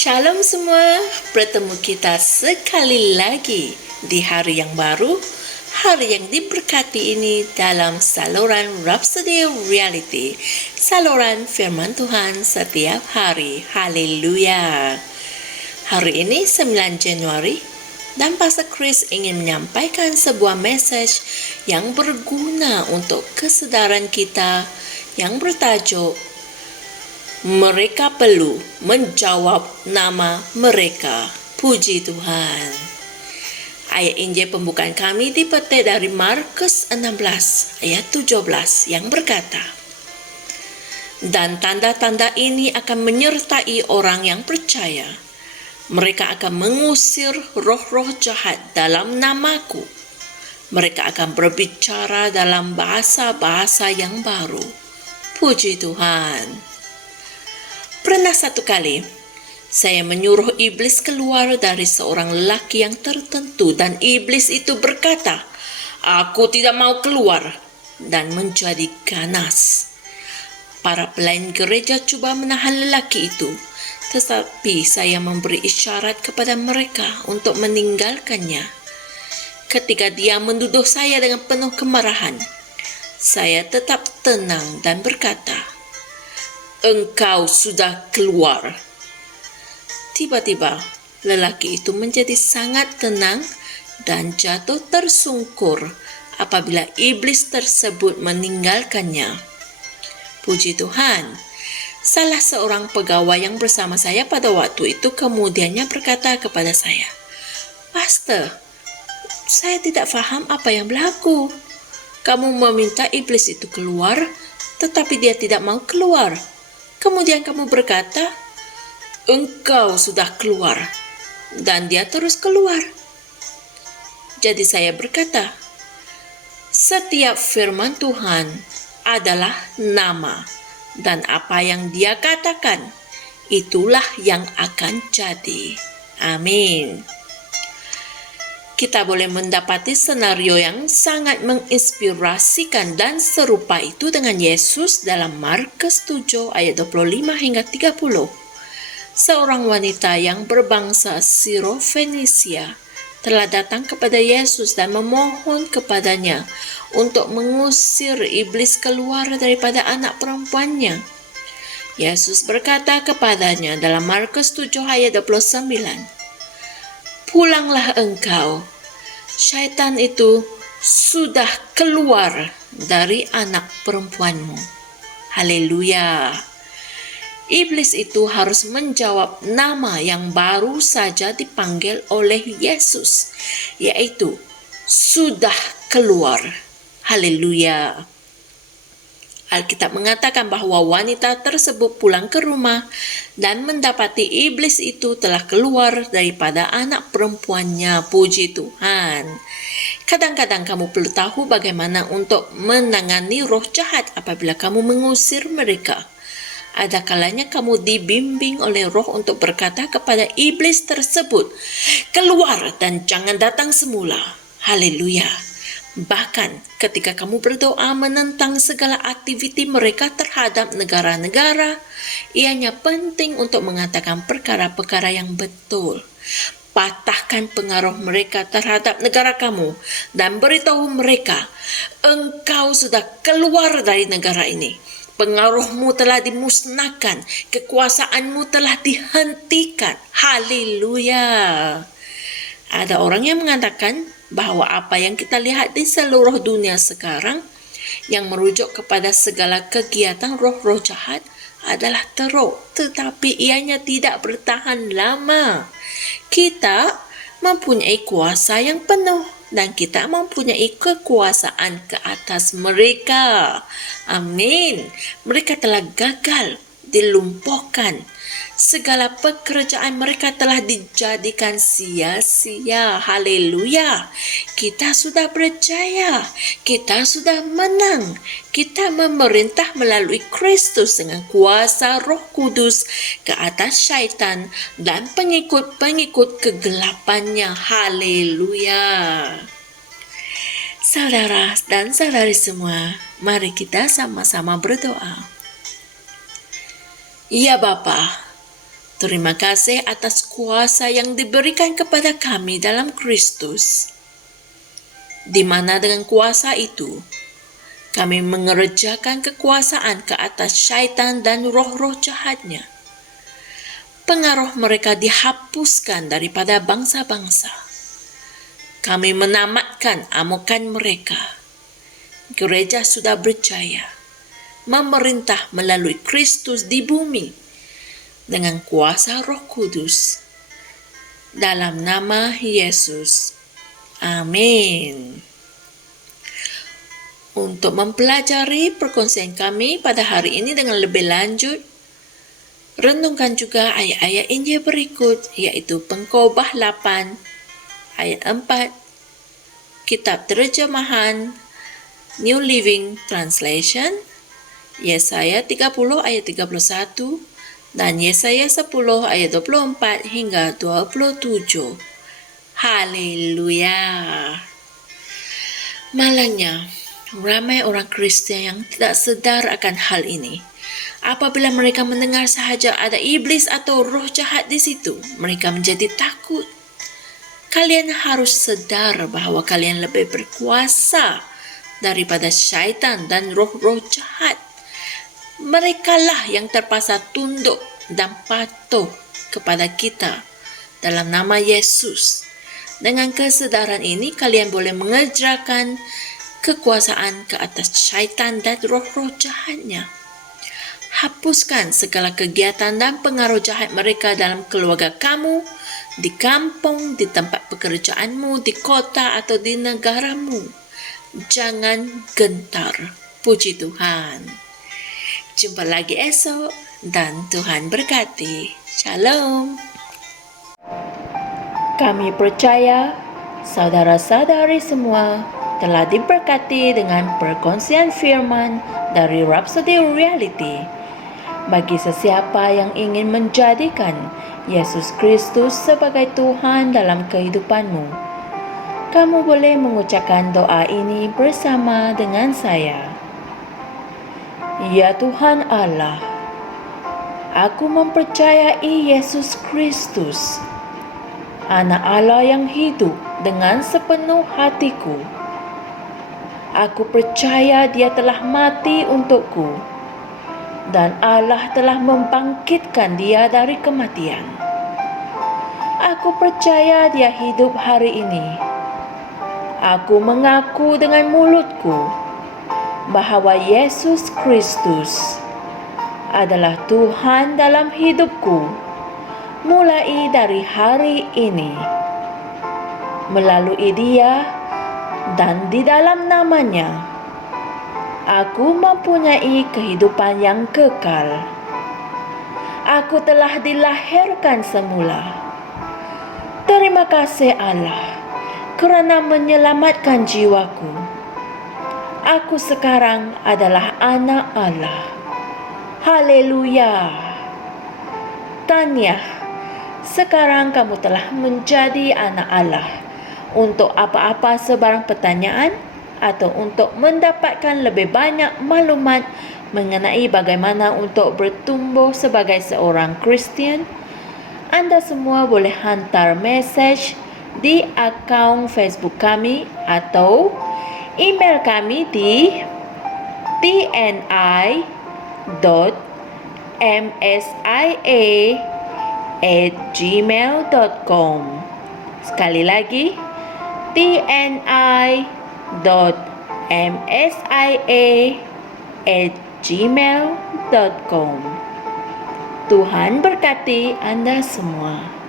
Shalom semua, bertemu kita sekali lagi di hari yang baru, hari yang diberkati ini dalam saluran Rhapsody Reality, saluran firman Tuhan setiap hari. Haleluya. Hari ini 9 Januari dan Pastor Chris ingin menyampaikan sebuah message yang berguna untuk kesedaran kita yang bertajuk mereka perlu menjawab nama mereka. Puji Tuhan. Ayat Injil pembukaan kami dipetik dari Markus 16 ayat 17 yang berkata, "Dan tanda-tanda ini akan menyertai orang yang percaya. Mereka akan mengusir roh-roh jahat dalam namaku. Mereka akan berbicara dalam bahasa-bahasa yang baru." Puji Tuhan. Pernah satu kali, saya menyuruh iblis keluar dari seorang lelaki yang tertentu dan iblis itu berkata, "Aku tidak mau keluar," dan menjadi ganas. Para pelayan gereja coba menahan lelaki itu, tetapi saya memberi isyarat kepada mereka untuk meninggalkannya. Ketika dia menuduh saya dengan penuh kemarahan, saya tetap tenang dan berkata, "Engkau sudah keluar." Tiba-tiba, lelaki itu menjadi sangat tenang dan jatuh tersungkur apabila iblis tersebut meninggalkannya. Puji Tuhan. Salah seorang pegawai yang bersama saya pada waktu itu kemudiannya berkata kepada saya, "Pastor, saya tidak faham apa yang berlaku. Kamu meminta iblis itu keluar, tetapi dia tidak mau keluar. Kemudian kamu berkata, 'Engkau sudah keluar,' dan dia terus keluar." Jadi saya berkata, setiap firman Tuhan adalah nama, dan apa yang dia katakan, itulah yang akan jadi. Amin. Kita boleh mendapati senario yang sangat menginspirasikan dan serupa itu dengan Yesus dalam Markus 7 ayat 25 hingga 30. Seorang wanita yang berbangsa Siro-Fenisia telah datang kepada Yesus dan memohon kepadanya untuk mengusir iblis keluar daripada anak perempuannya. Yesus berkata kepadanya dalam Markus 7 ayat 29, "Pulanglah engkau, syaitan itu sudah keluar dari anak perempuanmu." Haleluya. Iblis itu harus menjawab nama yang baru saja dipanggil oleh Yesus, yaitu sudah keluar. Haleluya. Alkitab mengatakan bahwa wanita tersebut pulang ke rumah dan mendapati iblis itu telah keluar daripada anak perempuannya. Puji Tuhan. Kadang-kadang kamu perlu tahu bagaimana untuk menangani roh jahat apabila kamu mengusir mereka. Ada kalanya kamu dibimbing oleh roh untuk berkata kepada iblis tersebut, "Keluar dan jangan datang semula." Haleluya. Bahkan ketika kamu berdoa menentang segala aktiviti mereka terhadap negara-negara, ianya penting untuk mengatakan perkara-perkara yang betul. Patahkan pengaruh mereka terhadap negara kamu dan beritahu mereka, "Engkau sudah keluar dari negara ini. Pengaruhmu telah dimusnahkan, kekuasaanmu telah dihentikan." Haleluya. Ada orang yang mengatakan bahwa apa yang kita lihat di seluruh dunia sekarang yang merujuk kepada segala kegiatan roh-roh jahat adalah teruk, tetapi ianya tidak bertahan lama. Kita mempunyai kuasa yang penuh dan kita mempunyai kekuasaan ke atas mereka. Amin. Mereka telah gagal, dilumpuhkan. Segala pekerjaan mereka telah dijadikan sia-sia. Haleluya. Kita sudah berjaya. Kita sudah menang. Kita memerintah melalui Kristus dengan kuasa Roh Kudus ke atas syaitan dan pengikut-pengikut kegelapannya. Haleluya. Saudara dan saudari semua, mari kita sama-sama berdoa. Ya Bapa, Terima kasih atas kuasa yang diberikan kepada kami dalam Kristus, di mana dengan kuasa itu kami mengerjakan kekuasaan ke atas syaitan dan roh-roh jahatnya. Pengaruh mereka dihapuskan daripada bangsa-bangsa. Kami menamatkan amukan mereka. Gereja sudah berjaya memerintah melalui Kristus di bumi dengan kuasa Roh Kudus. Dalam nama Yesus. Amin. Untuk mempelajari perkongsian kami pada hari ini dengan lebih lanjut, renungkan juga ayat-ayat Injil berikut, yaitu Pengkhotbah 8 ayat 4, Kitab Terjemahan New Living Translation, Yesaya 30 ayat 31, dan Yesaya 10 ayat 24 hingga 27. Haleluya. Malangnya, ramai orang Kristen yang tidak sedar akan hal ini. Apabila mereka mendengar sahaja ada iblis atau roh jahat di situ, mereka menjadi takut. Kalian harus sedar bahawa kalian lebih berkuasa daripada syaitan dan roh-roh jahat. Merekalah yang terpaksa tunduk dan patuh kepada kita dalam nama Yesus. Dengan kesedaran ini, kalian boleh mengerjakan kekuasaan ke atas syaitan dan roh-roh jahatnya. Hapuskan segala kegiatan dan pengaruh jahat mereka dalam keluarga kamu, di kampung, di tempat pekerjaanmu, di kota atau di negaramu. Jangan gentar. Puji Tuhan. Jumpa lagi esok dan Tuhan berkati. Shalom. Kami percaya saudara-saudari semua telah diberkati dengan perkongsian firman dari Rhapsody Reality. Bagi sesiapa yang ingin menjadikan Yesus Kristus sebagai Tuhan dalam kehidupanmu, kamu boleh mengucapkan doa ini bersama dengan saya. Ya Tuhan Allah, aku mempercayai Yesus Kristus, Anak Allah yang hidup dengan sepenuh hatiku. Aku percaya Dia telah mati untukku, dan Allah telah membangkitkan Dia dari kematian. Aku percaya Dia hidup hari ini. Aku mengaku dengan mulutku bahawa Yesus Kristus adalah Tuhan dalam hidupku mulai dari hari ini. Melalui Dia dan di dalam nama-Nya, aku mempunyai kehidupan yang kekal. Aku telah dilahirkan semula. Terima kasih Allah kerana menyelamatkan jiwaku. Aku sekarang adalah anak Allah. Haleluya. Tahniah, sekarang kamu telah menjadi anak Allah. Untuk apa-apa sebarang pertanyaan atau untuk mendapatkan lebih banyak maklumat mengenai bagaimana untuk bertumbuh sebagai seorang Kristian, anda semua boleh hantar mesej di akaun Facebook kami atau email kami di tni.msia@gmail.com. Sekali lagi, tni.msia@gmail.com. Tuhan berkati Anda semua.